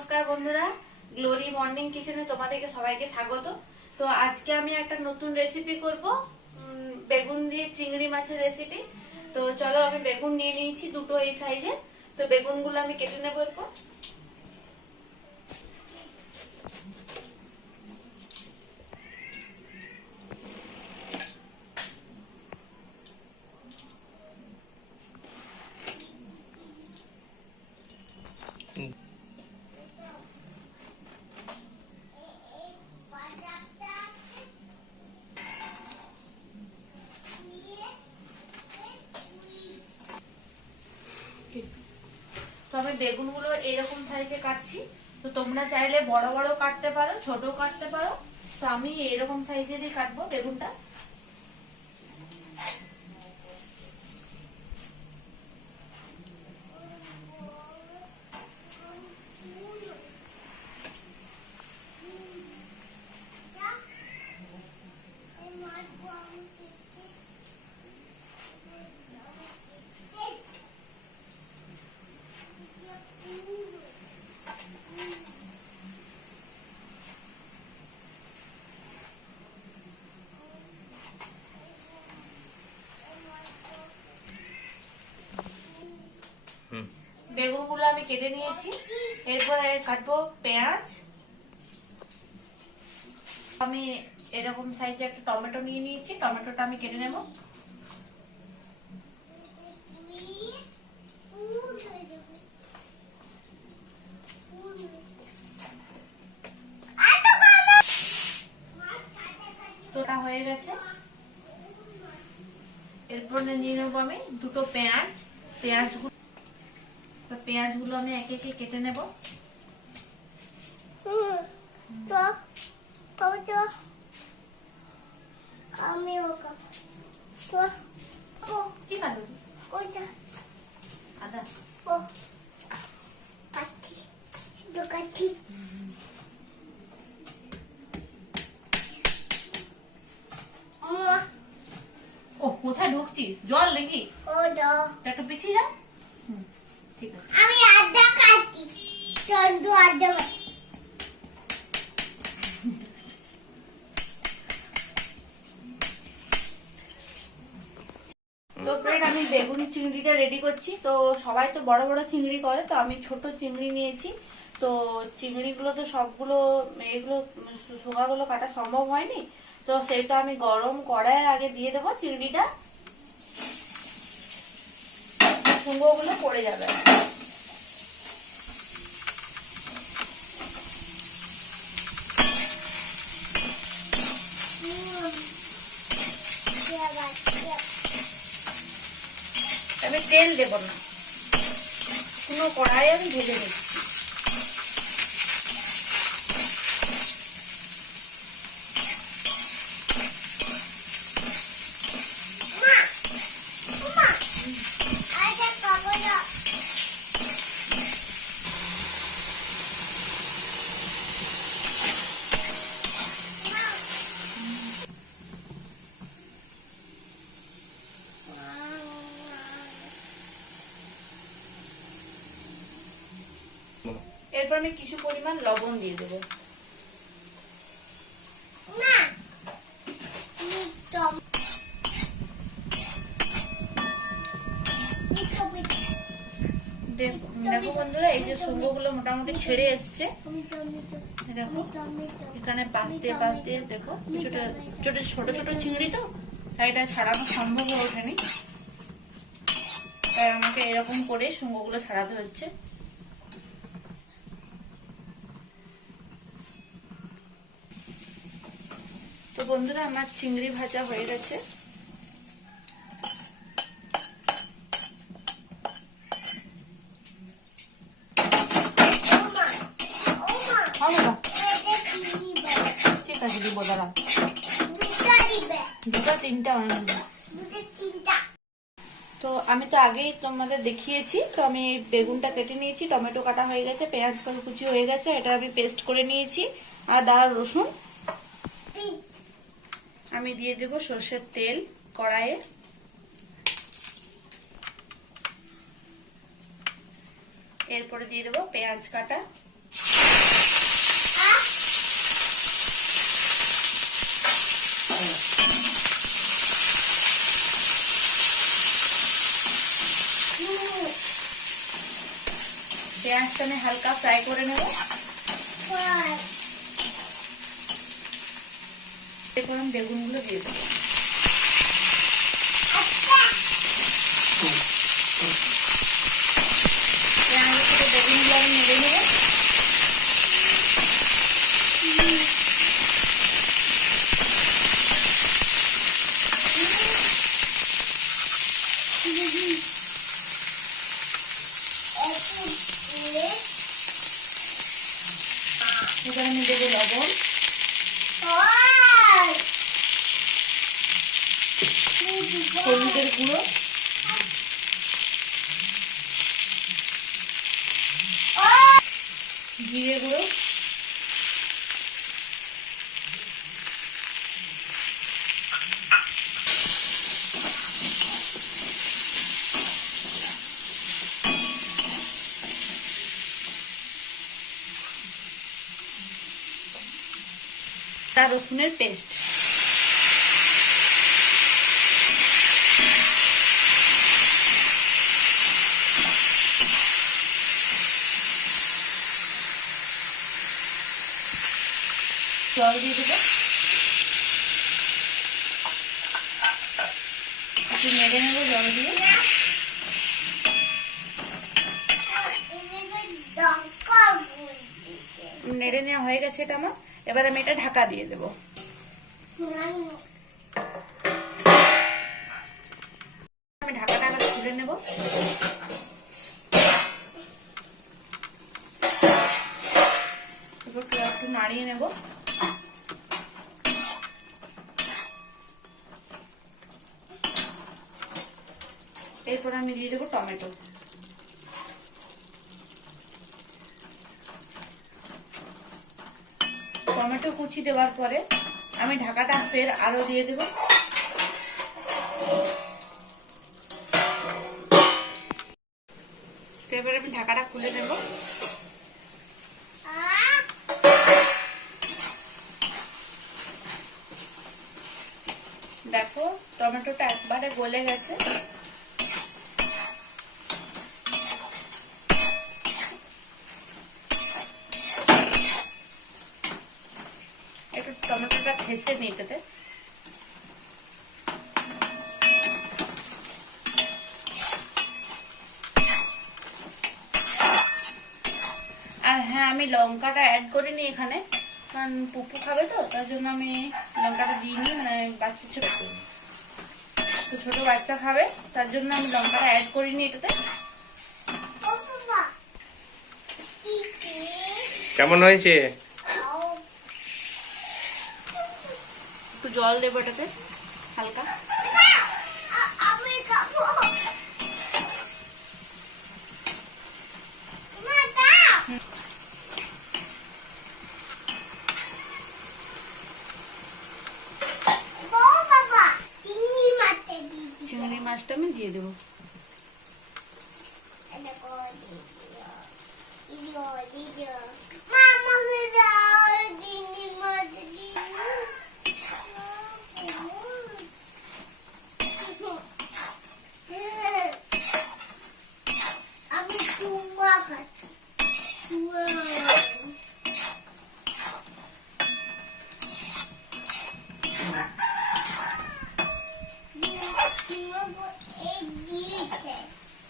নমস্কার বন্ধুরা, glory morning কিচেনে তোমাদেরকে সবাইকে স্বাগত। তো আজকে আমি একটা নতুন রেসিপি করব, বেগুন দিয়ে চিংড়ি মাছের রেসিপি। তো চলো, আমি বেগুন নিয়ে নিয়েছি দুটো এই সাইজে। তো বেগুনগুলো আমি কেটে নেব এরপর। তো আমি বেগুনগুলো এরকম সাইজে কাটছি। তো তোমরা চাইলে বড় বড় কাটতে পারো, ছোট কাটতে পারো। তো আমি এরকম সাইজেরই কাটবো বেগুনটা। বেগুনগুলো আমি কেটে নিয়েছি। এরপরে কাটবো পেঁয়াজ। আমি এরকম সাইজে একটা টমেটো নিয়ে নিয়েছি, টমেটোটা আমি কেটে নেব। তোটা হয়ে গেছে। এরপর নিয়ে নেবো আমি দুটো পেঁয়াজ। পেঁয়াজগুলো আমি একে একে কেটে নেব। কি কাটবো? আদা ও কোথায় ঢুকছি? জল নাকি? একটু পিছিয়ে যাও। ঠিক আছে, আমি আদা কাটি, চন্দ্র আদা কাটি। তো ফ্রেন্ড, আমি বেগুন চিংড়িটা রেডি করছি। তো সবাই তো বড় বড় চিংড়ি করে, তো আমি ছোট চিংড়ি নিয়েছি। তো চিংড়িগুলো তো সবগুলো এগুলো শোকাগুলো কাটা সম্ভব হয়নি। তো সেটা আমি গরম কড়াই আগে দিয়ে দেবো চিংড়িটা, শুঙ্গগুলো পড়ে যাবে। আমি তেল দেব না, কোনো কড়াই আমি ভেজে নিচ্ছি। এরপর আমি কিছু পরিমাণ লবণ দিয়ে দেবো। দেখো বন্ধুরা, এই যে শুঙ্গগুলো মোটামুটি ছেড়ে এসছে। দেখো এখানে পাশতে পাশতে দেখো ছোট ছোট ছোট চিংড়ি, তো তাই এটা ছাড়ানো সম্ভব হয়ে ওঠেনি। তাই আমাকে এরকম করে শুঙ্গগুলো ছাড়াতে হচ্ছে। তো বন্ধুরা, আমার চিংড়ি ভাজা হয়ে গেছে। ঠিক আছে, দিব দাঁড়া, দুটো তিনটা। তো আমি তো আগেই তোমাদের দেখিয়েছি। তো আমি বেগুনটা কেটে নিয়েছি, টমেটো কাটা হয়ে গেছে, পেঁয়াজ কুচি হয়ে গেছে, এটা আমি পেস্ট করে নিয়েছি। আদা রসুন আমি দিয়ে দেব সরষের তেল কড়াইয়ে। এরপরে দিয়ে দেবো পেঁয়াজ কাটা। পেঁয়াজটা আমি হালকা ফ্রাই করে নেব। এরপর আমি বেগুনগুলো দিয়ে দেবো। পেঁয়াজের সাথে বেগুনগুলো আমি নেড়ে নেব। এবার আমি দেবো লবণ, হলুদের গুঁড়ো, জিরে গুঁড়ো, আর রসুনের পেস্ট। জল দিয়ে দেবো, একটু নেড়ে নেবো জল দিয়ে। নেড়ে নেওয়া হয়ে গেছে এটা আমার। এবার আমি এটা ঢাকা দিয়ে দেবো। আমি ঢাকাটা আবার খুলে নেব। এবার একটু নাড়িয়ে নেব। এরপর আমি দিয়ে দেবো টমেটো। টমেটো কুচি দেওয়ার পরে আমি ঢাকাটা ফের আরো দিয়ে দেব। এবার আমি ঢাকাটা খুলে নেব। দেখো টমেটোটা একবারে গলে গেছে। একটু টমেটোটা ঠেসে নিয়ে যেতে। আর হ্যাঁ, আমি লঙ্কাটা অ্যাড করিনি এখানে, কারণ পুপু খাবে তো, তার জন্য আমি লঙ্কাটা দিইনি। মানে বাচ্চা ছোট বাচ্চা খাবে, তার জন্য আমি লঙ্কাটা অ্যাড করিনি এটাতে। কেমন হয়েছে? একটু জল দেবো এটাতে হালকা। চিংড়ি মাছটা আমি দিয়ে দেবো।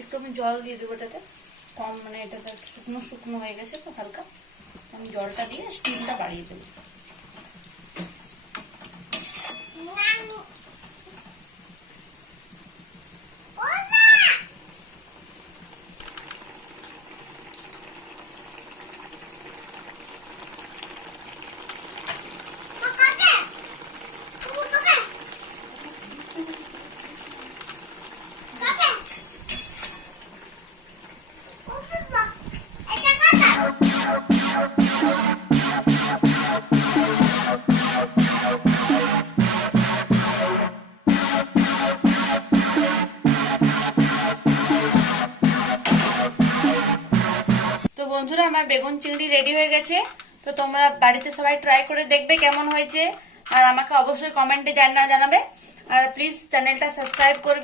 একটু আমি জল দিয়ে দেবো এটাতে কম, মানে এটাতে শুকনো শুকনো হয়ে গেছে তো হালকা। আমি জলটা দিয়ে স্টিমটা বাড়িয়ে দেবো। বন্ধুরা, আমার বেগুন চিংড়ি রেডি হয়ে গেছে। তো তোমরা বাড়িতে সবাই ট্রাই করে দেখবে কেমন হয়েছে। আর আমাকে অবশ্যই কমেন্টে জানাবে। আর প্লিজ চ্যানেলটা সাবস্ক্রাইব করবে।